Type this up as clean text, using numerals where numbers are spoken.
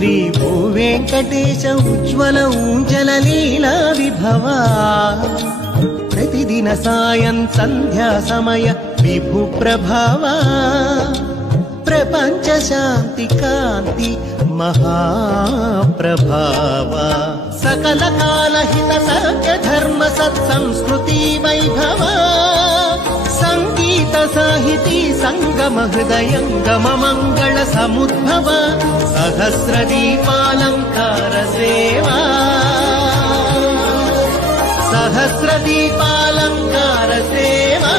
श्री भूवेंकटेश उज्ज्वल ऊंजल लीला विभवा प्रतिदिन सायं संध्या समय विभु प्रभावा प्रपंच शांति कांति महाप्रभावा सकल काल हित सत्य धर्म सत्संस्कृति वैभवा संगीत साहिती संगम हृदयंगम मंगल समुद्भव सहस्र दीपालंकार सेवा सहस्र दीपालंकार सेवा।